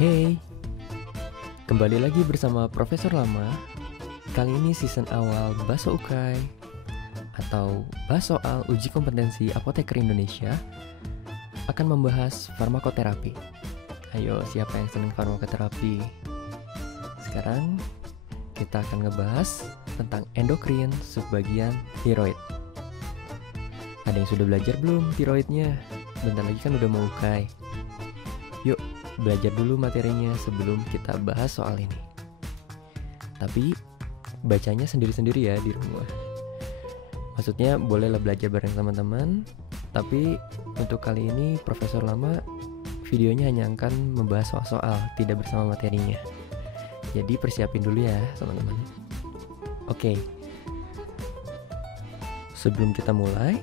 Hey, kembali lagi bersama Profesor Lama. Kali ini season awal Baso Ukai atau bahas soal uji kompetensi apoteker Indonesia akan membahas farmakoterapi. Ayo, siapa yang senang farmakoterapi? Sekarang kita akan ngebahas tentang endokrin subbagian tiroid. Ada yang sudah belajar belum tiroidnya? Bentar lagi kan udah mau ukai. Yuk, belajar dulu materinya sebelum kita bahas soal ini. Tapi bacanya sendiri-sendiri ya di rumah. Maksudnya bolehlah belajar bareng teman-teman, tapi untuk kali ini Profesor Lama videonya hanya akan membahas soal-soal, tidak bersama materinya. Jadi persiapin dulu ya teman-teman. Oke. Sebelum kita mulai,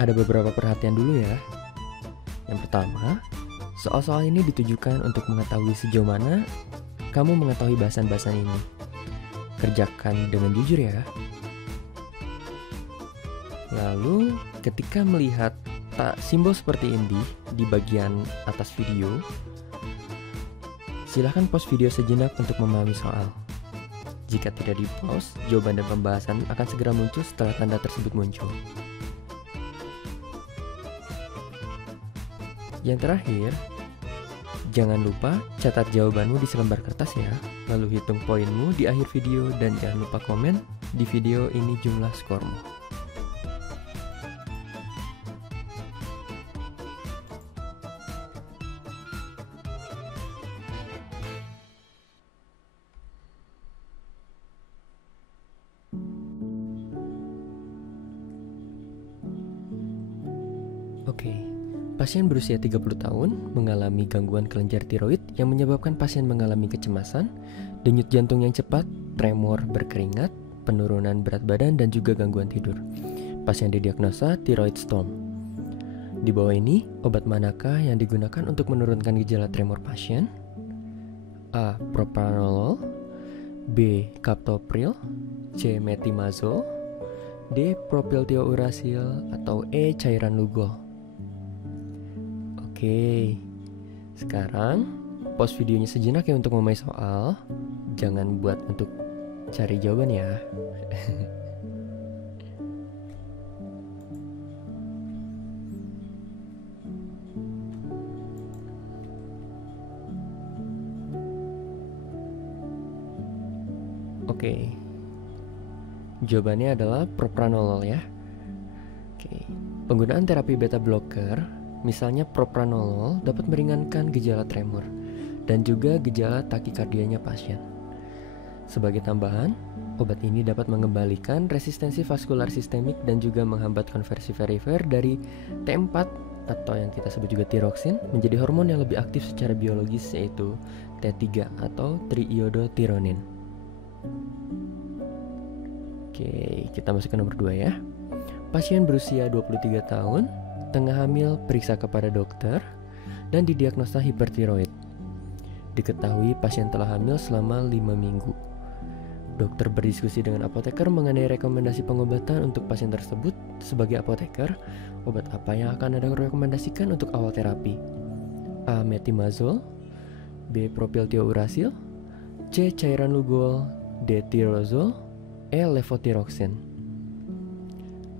ada beberapa perhatian dulu ya. Yang pertama, soal-soal ini ditujukan untuk mengetahui sejauh mana kamu mengetahui bahasan-bahasan ini. Kerjakan dengan jujur ya. Lalu, ketika melihat simbol seperti ini di bagian atas video, silahkan pause video sejenak untuk memahami soal. Jika tidak di-pause, jawaban dan pembahasan akan segera muncul setelah tanda tersebut muncul. Yang terakhir, jangan lupa catat jawabanmu di selembar kertas ya, lalu hitung poinmu di akhir video dan jangan lupa komen di video ini jumlah skormu. Oke. Pasien berusia 30 tahun mengalami gangguan kelenjar tiroid yang menyebabkan pasien mengalami kecemasan, denyut jantung yang cepat, tremor berkeringat, penurunan berat badan, dan juga gangguan tidur. Pasien didiagnosa thyroid storm. Di bawah ini, obat manakah yang digunakan untuk menurunkan gejala tremor pasien? A. Propranolol, B. Captopril, C. Metimazole, D. Propylthiouracil, atau E. Cairan Lugol. Oke, sekarang pause videonya sejenak ya untuk memahami soal. Jangan buat untuk cari jawaban ya. Oke, jawabannya adalah propranolol ya. Oke, penggunaan terapi beta blocker misalnya propranolol dapat meringankan gejala tremor dan juga gejala takikardianya pasien. Sebagai tambahan, obat ini dapat mengembalikan resistensi vaskular sistemik dan juga menghambat konversi perifer dari T4 atau yang kita sebut juga tiroksin menjadi hormon yang lebih aktif secara biologis, yaitu T3 atau triiodothyronin. Oke, kita masuk ke nomor 2 ya. Pasien berusia 23 tahun tengah hamil periksa kepada dokter dan didiagnosa hipertiroid. Diketahui pasien telah hamil selama 5 minggu. Dokter berdiskusi dengan apoteker mengenai rekomendasi pengobatan untuk pasien tersebut. Sebagai apoteker, obat apa yang akan Anda rekomendasikan untuk awal terapi? A. Metimazole, B. Propylthiouracil, C. Cairan Lugol, D. Tirozol, E. Levothyroxine.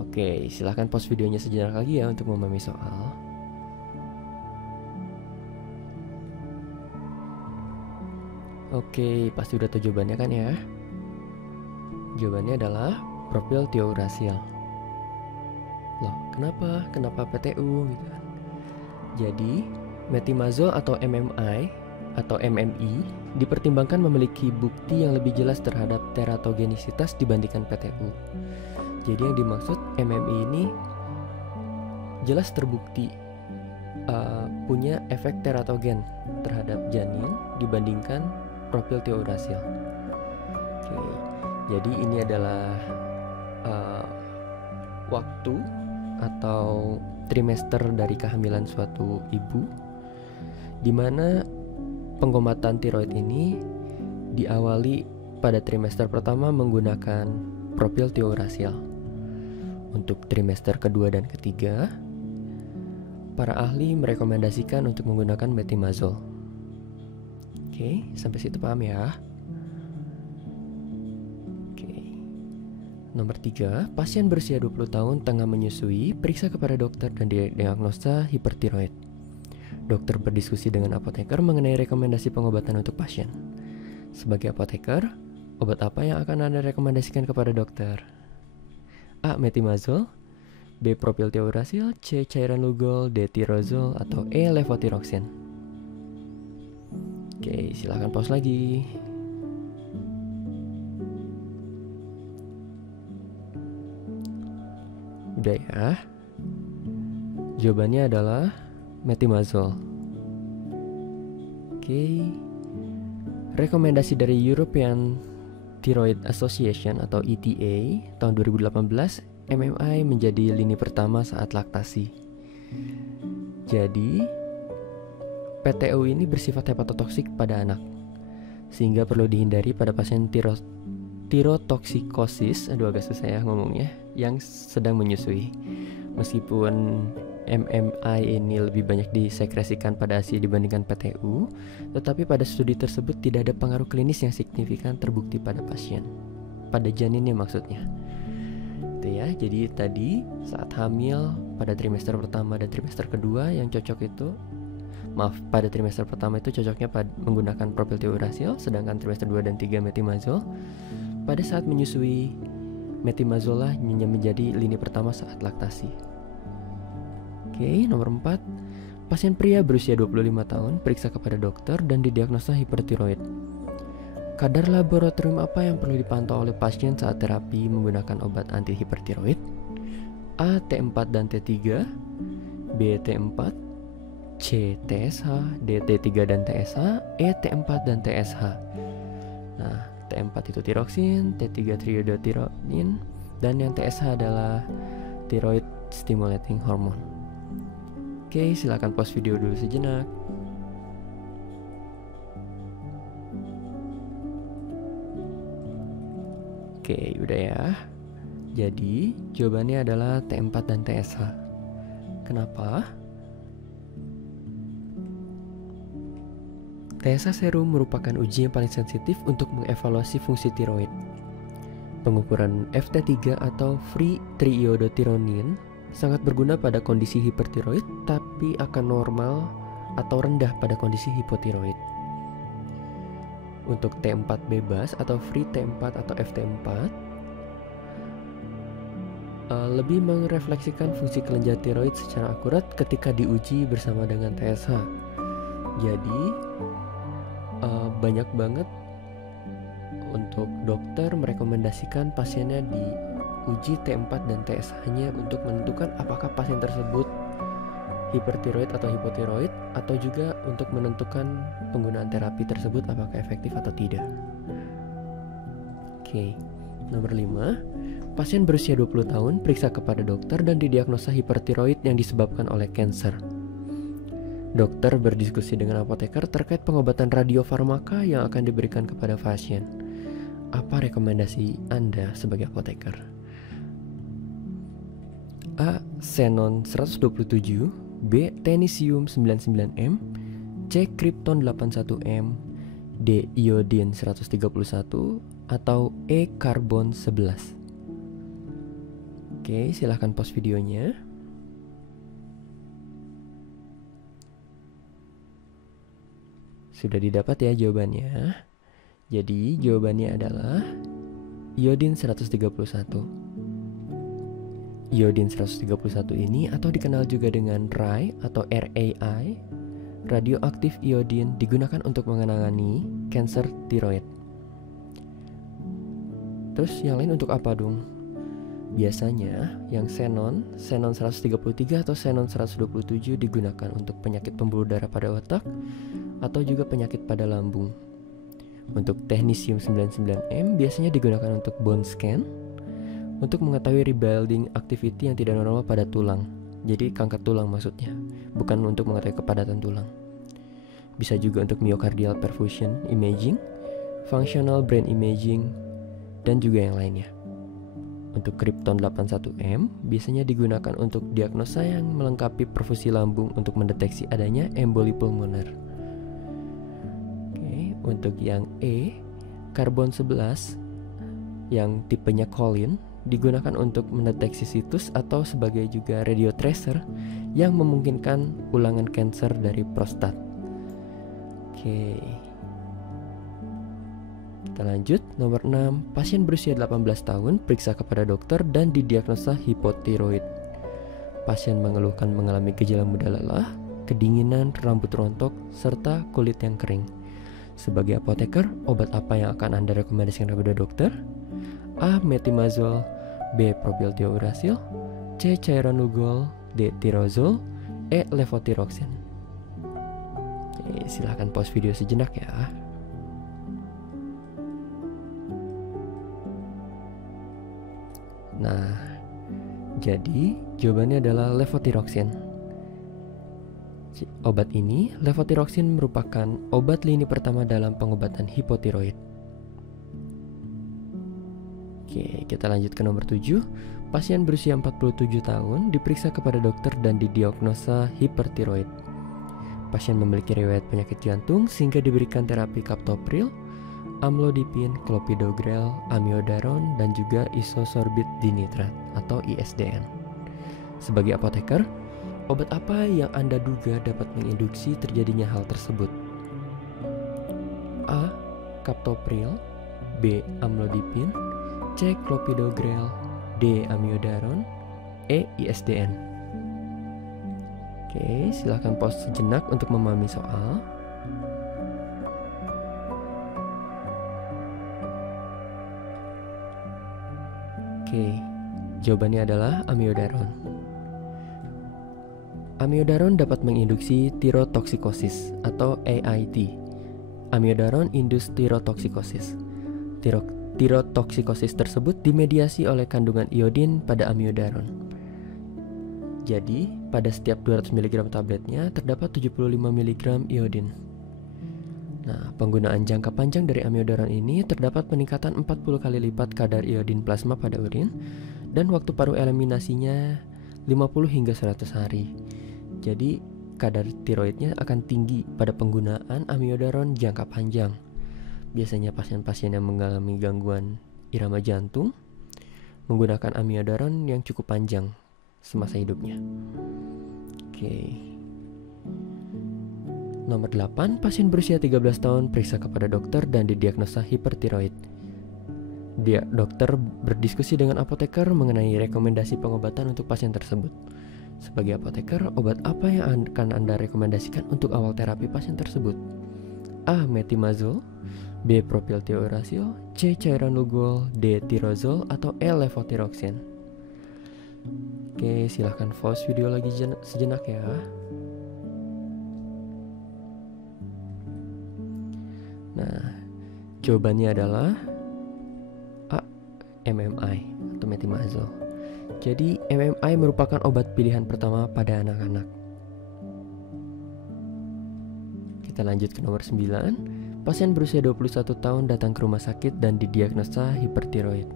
Oke, silahkan pause videonya sejenak lagi ya untuk memahami soal. Oke, pasti udah tahu jawabannya kan ya? Jawabannya adalah propylthiouracil. Loh, kenapa? Kenapa PTU gitu kan? Jadi, metimazole atau MMI atau MMI dipertimbangkan memiliki bukti yang lebih jelas terhadap teratogenisitas dibandingkan PTU. Jadi yang dimaksud MMI ini jelas terbukti punya efek teratogen terhadap janin dibandingkan propylthiouracil. Oke, jadi ini adalah waktu atau trimester dari kehamilan suatu ibu, di mana pengobatan tiroid ini diawali pada trimester pertama menggunakan propylthiouracil. Untuk trimester kedua dan ketiga, para ahli merekomendasikan untuk menggunakan metimazole. Oke, sampai situ paham ya? Oke. Nomor 3, pasien berusia 20 tahun tengah menyusui, periksa kepada dokter dan diagnosa hipertiroid. Dokter berdiskusi dengan apoteker mengenai rekomendasi pengobatan untuk pasien. Sebagai apoteker, obat apa yang akan Anda rekomendasikan kepada dokter? A. Metimazol, B. Propylthiouracil, C. Cairan Lugol, D. Tirozol, atau E. Levothyroxine. Oke, silahkan pause lagi. Udah ya. Jawabannya adalah metimazol. Oke. Rekomendasi dari European Thyroid Association atau ETA tahun 2018, MMI menjadi lini pertama saat laktasi. Jadi, PTU ini bersifat hepatotoksik pada anak, sehingga perlu dihindari pada pasien tirotoksikosis, aduh agak susah ya ngomongnya, yang sedang menyusui. Meskipun MMI ini lebih banyak disekresikan pada ASI dibandingkan PTU, tetapi pada studi tersebut tidak ada pengaruh klinis yang signifikan terbukti pada pasien, pada janinnya maksudnya. Itu ya, jadi tadi saat hamil pada trimester pertama dan trimester kedua yang cocok itu, pada trimester pertama itu cocoknya menggunakan propylthiouracil, sedangkan trimester 2 dan 3 metimazol. Pada saat menyusui, metimazol lah yang menjadi lini pertama saat laktasi. Oke, nomor 4. Pasien pria berusia 25 tahun periksa kepada dokter dan didiagnosa hipertiroid. Kadar laboratorium apa yang perlu dipantau oleh pasien saat terapi menggunakan obat anti hipertiroid? A. T4 dan T3, B. T4, C. TSH, D. T3 dan TSH, E. T4 dan TSH. Nah, T4 itu tiroksin, T3 triiodothyronin, dan yang TSH adalah thyroid stimulating hormone. Oke, silakan pause video dulu sejenak. Oke, udah ya. Jadi, jawabannya adalah T4 dan TSH. Kenapa? TSH serum merupakan uji yang paling sensitif untuk mengevaluasi fungsi tiroid. Pengukuran FT3 atau free triiodothyronin sangat berguna pada kondisi hipertiroid, tapi akan normal atau rendah pada kondisi hipotiroid. Untuk T4 bebas atau free T4 atau FT4 lebih merefleksikan fungsi kelenjar tiroid secara akurat ketika diuji bersama dengan TSH. Jadi banyak banget untuk dokter merekomendasikan pasiennya diuji T4 dan TSH-nya untuk menentukan apakah pasien tersebut hipertiroid atau hipotiroid, atau juga untuk menentukan penggunaan terapi tersebut apakah efektif atau tidak. Oke, nomor 5. Pasien berusia 20 tahun periksa kepada dokter dan didiagnosa hipertiroid yang disebabkan oleh kanker. Dokter berdiskusi dengan apoteker terkait pengobatan radiofarmaka yang akan diberikan kepada pasien. Apa rekomendasi Anda sebagai apoteker? A. Xenon 127, B. Technetium 99M, C. Krypton 81M, D. Iodine 131, atau E. Karbon 11. Oke, silahkan pause videonya. Sudah didapat ya jawabannya. Jadi jawabannya adalah Iodine 131. Iodine 131 ini atau dikenal juga dengan RAI atau RAI, radioaktif iodine, digunakan untuk menangani kanker tiroid. Terus yang lain untuk apa dong? Biasanya yang xenon 133 atau xenon 127 digunakan untuk penyakit pembuluh darah pada otak atau juga penyakit pada lambung. Untuk Technetium 99M biasanya digunakan untuk bone scan, untuk mengetahui rebuilding activity yang tidak normal pada tulang. Jadi kanker tulang maksudnya, bukan untuk mengetahui kepadatan tulang. Bisa juga untuk myocardial perfusion imaging, functional brain imaging, dan juga yang lainnya. Untuk Krypton 81M biasanya digunakan untuk diagnosa yang melengkapi perfusi lambung untuk mendeteksi adanya emboli pulmoner. Oke, Untuk yang E, karbon 11 yang tipenya Colin digunakan untuk mendeteksi situs atau sebagai juga radio tracer yang memungkinkan ulangan kanker dari prostat. Oke. Kita lanjut. Nomor 6, pasien berusia 18 tahun periksa kepada dokter dan didiagnosa hipotiroid. Pasien mengeluhkan mengalami gejala mudah lelah, kedinginan, rambut rontok, serta kulit yang kering. Sebagai apoteker, obat apa yang akan Anda rekomendasikan kepada dokter? A. Metimazol, B. Propylthiouracil, C. Cairan Lugol, D. Tirozol, E. Levothyroxine. Oke, silahkan pause video sejenak ya. Nah, jadi jawabannya adalah levothyroxine. Obat ini, levothyroxine merupakan obat lini pertama dalam pengobatan hipotiroid. Oke, kita lanjut ke nomor 7. Pasien berusia 47 tahun diperiksa kepada dokter dan didiagnosa hipertiroid. Pasien memiliki riwayat penyakit jantung sehingga diberikan terapi captopril, amlodipin, clopidogrel, amiodaron, dan juga isosorbit dinitrat atau ISDN. Sebagai apoteker, obat apa yang Anda duga dapat menginduksi terjadinya hal tersebut? A. Captopril, B. Amlodipin, C. Clopidogrel, D. Amiodaron, E. ISDN. Oke, silahkan pause sejenak untuk memahami soal. Oke, jawabannya adalah amiodaron. Amiodaron dapat menginduksi tirotoksikosis atau AIT. Amiodaron induced tirotoksikosis. Tirotoksikosis tersebut dimediasi oleh kandungan iodin pada amiodaron. Jadi, pada setiap 200 mg tabletnya terdapat 75 mg iodin. Nah, penggunaan jangka panjang dari amiodaron ini terdapat peningkatan 40 kali lipat kadar iodin plasma pada urin dan waktu paruh eliminasinya 50 hingga 100 hari. Jadi, kadar tiroidnya akan tinggi pada penggunaan amiodaron jangka panjang. Biasanya pasien-pasien yang mengalami gangguan irama jantung menggunakan amiodaron yang cukup panjang semasa hidupnya. Oke. Nomor 8, pasien berusia 13 tahun periksa kepada dokter dan didiagnosa hipertiroid. Dokter berdiskusi dengan apoteker mengenai rekomendasi pengobatan untuk pasien tersebut. Sebagai apoteker, obat apa yang akan Anda rekomendasikan untuk awal terapi pasien tersebut? A. Metimazol, B. Propylthiouracil, C. Cairan Lugol, D. Tirozol, atau E. Levothyroxine. Oke, silahkan pause video lagi sejenak ya. Nah, jawabannya adalah A. MMI atau metimazol. Jadi, MMI merupakan obat pilihan pertama pada anak-anak. Kita lanjut ke nomor 9. Pasien berusia 21 tahun datang ke rumah sakit dan didiagnosa hipertiroid.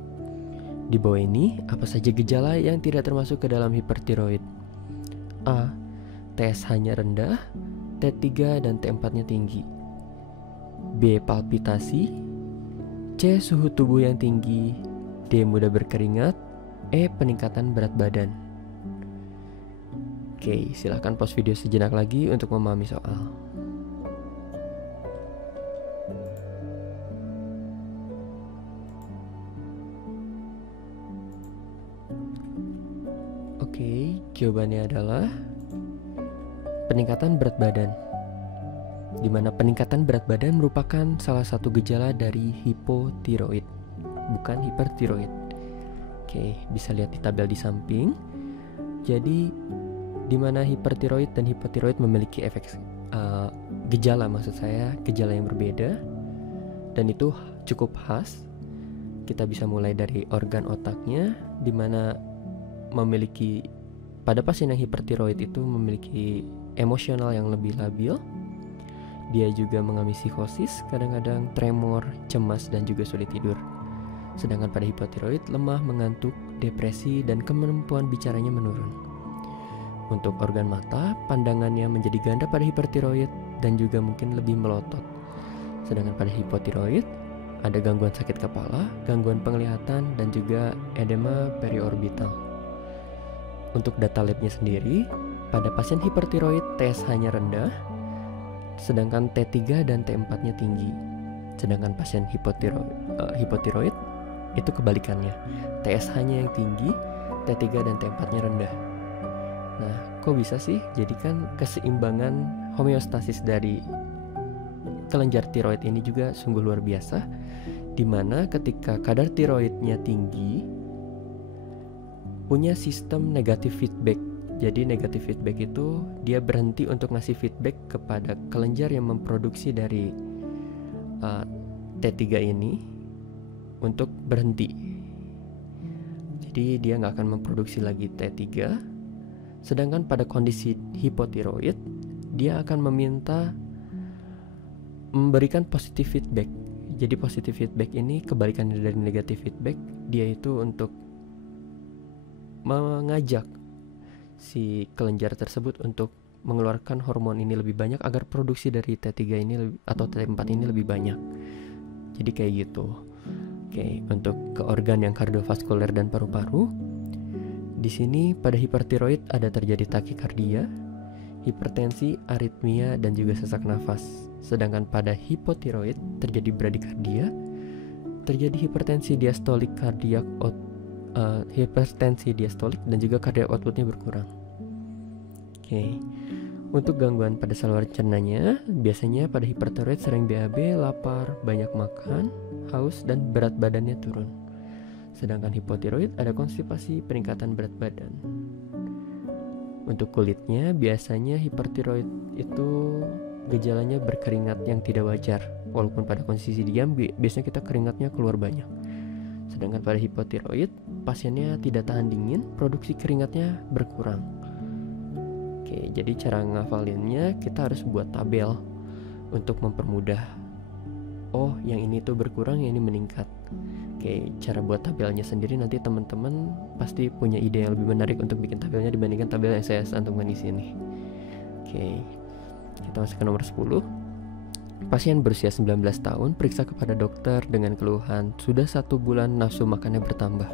Di bawah ini, apa saja gejala yang tidak termasuk ke dalam hipertiroid? A. TSH-nya rendah, T3 dan T4-nya tinggi. B. Palpitasi, C. Suhu tubuh yang tinggi, D. Mudah berkeringat, E. Peningkatan berat badan. Oke, silahkan pause video sejenak lagi untuk memahami soal. Oke, jawabannya adalah peningkatan berat badan, di mana peningkatan berat badan merupakan salah satu gejala dari hipotiroid, bukan hipertiroid. Oke, bisa lihat di tabel di samping. Jadi, di mana hipertiroid dan hipotiroid memiliki efek gejala yang berbeda, dan itu cukup khas. Kita bisa mulai dari organ otaknya, di mana pada pasien yang hipertiroid itu memiliki emosional yang lebih labil. Dia juga mengalami psikosis, kadang-kadang tremor, cemas, dan juga sulit tidur. Sedangkan pada hipotiroid, lemah, mengantuk, depresi, dan kemampuan bicaranya menurun. Untuk organ mata, pandangannya menjadi ganda pada hipertiroid dan juga mungkin lebih melotot. Sedangkan pada hipotiroid ada gangguan sakit kepala, gangguan penglihatan, dan juga edema periorbital. Untuk data labnya sendiri, pada pasien hipertiroid TSH-nya rendah, sedangkan T3 dan T4-nya tinggi. Sedangkan pasien hipotiroid itu kebalikannya, TSH-nya yang tinggi, T3 dan T4-nya rendah. Nah, kok bisa sih? Jadi kan keseimbangan homeostasis dari kelenjar tiroid ini juga sungguh luar biasa, dimana ketika kadar tiroidnya tinggi punya sistem negatif feedback. Jadi negatif feedback itu dia berhenti untuk ngasih feedback kepada kelenjar yang memproduksi dari T3 ini untuk berhenti. Jadi dia nggak akan memproduksi lagi T3. Sedangkan pada kondisi hipotiroid dia akan memberikan positive feedback. Jadi positive feedback ini kebalikannya dari negative feedback, dia itu untuk mengajak si kelenjar tersebut untuk mengeluarkan hormon ini lebih banyak agar produksi dari T3 ini atau T4 ini lebih banyak. Jadi kayak gitu. Oke, untuk ke organ yang kardiovaskuler dan paru-paru, di sini pada hipertiroid ada terjadi takikardia, hipertensi, aritmia, dan juga sesak nafas. Sedangkan pada hipotiroid terjadi bradikardia, terjadi hipertensi diastolik dan juga kardiak outputnya berkurang. Oke. Untuk gangguan pada saluran cernanya, biasanya pada hipertiroid sering BAB, lapar, banyak makan, haus, dan berat badannya turun. Sedangkan hipotiroid ada konstipasi, peningkatan berat badan. Untuk kulitnya, biasanya hipertiroid itu gejalanya berkeringat yang tidak wajar. Walaupun pada kondisi diam, biasanya kita keringatnya keluar banyak. Sedangkan pada hipotiroid, pasiennya tidak tahan dingin, produksi keringatnya berkurang. Oke, jadi cara ngafalinnya kita harus buat tabel untuk mempermudah. Oh, yang ini tuh berkurang, yang ini meningkat. Oke, cara buat tabelnya sendiri nanti teman-teman pasti punya ide yang lebih menarik untuk bikin tabelnya dibandingkan tabel yang saya cantumkan di sini. Oke, kita masuk ke nomor 10. Pasien berusia 19 tahun periksa kepada dokter dengan keluhan sudah 1 bulan nafsu makannya bertambah,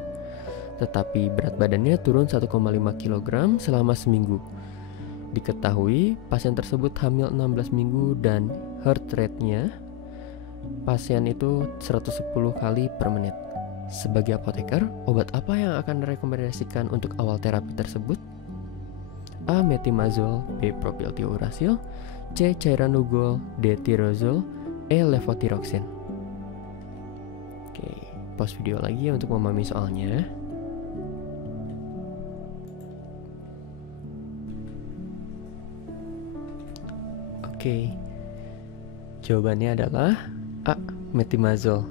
tetapi berat badannya turun 1,5 kg selama seminggu. Diketahui pasien tersebut hamil 16 minggu dan heart rate-nya pasien itu 110 kali per menit. Sebagai apoteker, obat apa yang akan direkomendasikan untuk awal terapi tersebut? A. Metimazol, B. Propylthiouracil, C. Cairan Lugol, D. Tirozol, E. Levothyroxine. Oke, pause video lagi ya untuk memahami soalnya. Oke, jawabannya adalah A. Metimazol.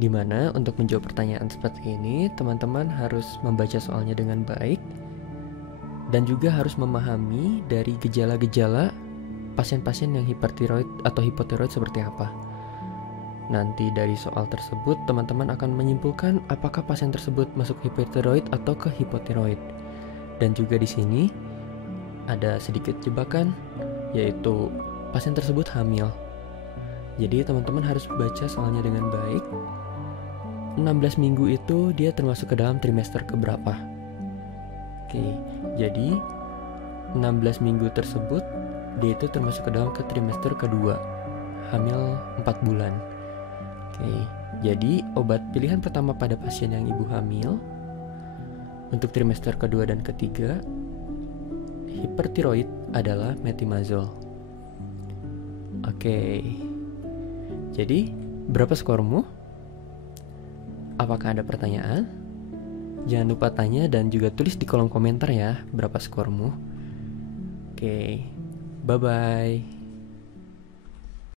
Dimana untuk menjawab pertanyaan seperti ini, teman-teman harus membaca soalnya dengan baik dan juga harus memahami dari gejala-gejala pasien-pasien yang hipertiroid atau hipotiroid seperti apa. Nanti dari soal tersebut teman-teman akan menyimpulkan apakah pasien tersebut masuk hipertiroid atau ke hipotiroid. Dan juga di sini ada sedikit jebakan, yaitu pasien tersebut hamil. Jadi teman-teman harus baca soalnya dengan baik. 16 minggu itu dia termasuk ke dalam trimester keberapa? Oke, jadi 16 minggu tersebut dia itu termasuk ke dalam ke trimester kedua, hamil 4 bulan. Oke, jadi obat pilihan pertama pada pasien yang ibu hamil untuk trimester kedua dan ketiga hipertiroid adalah metimazol. Oke, jadi berapa skormu? Apakah ada pertanyaan? Jangan lupa tanya dan juga tulis di kolom komentar ya berapa skormu. Oke, bye-bye.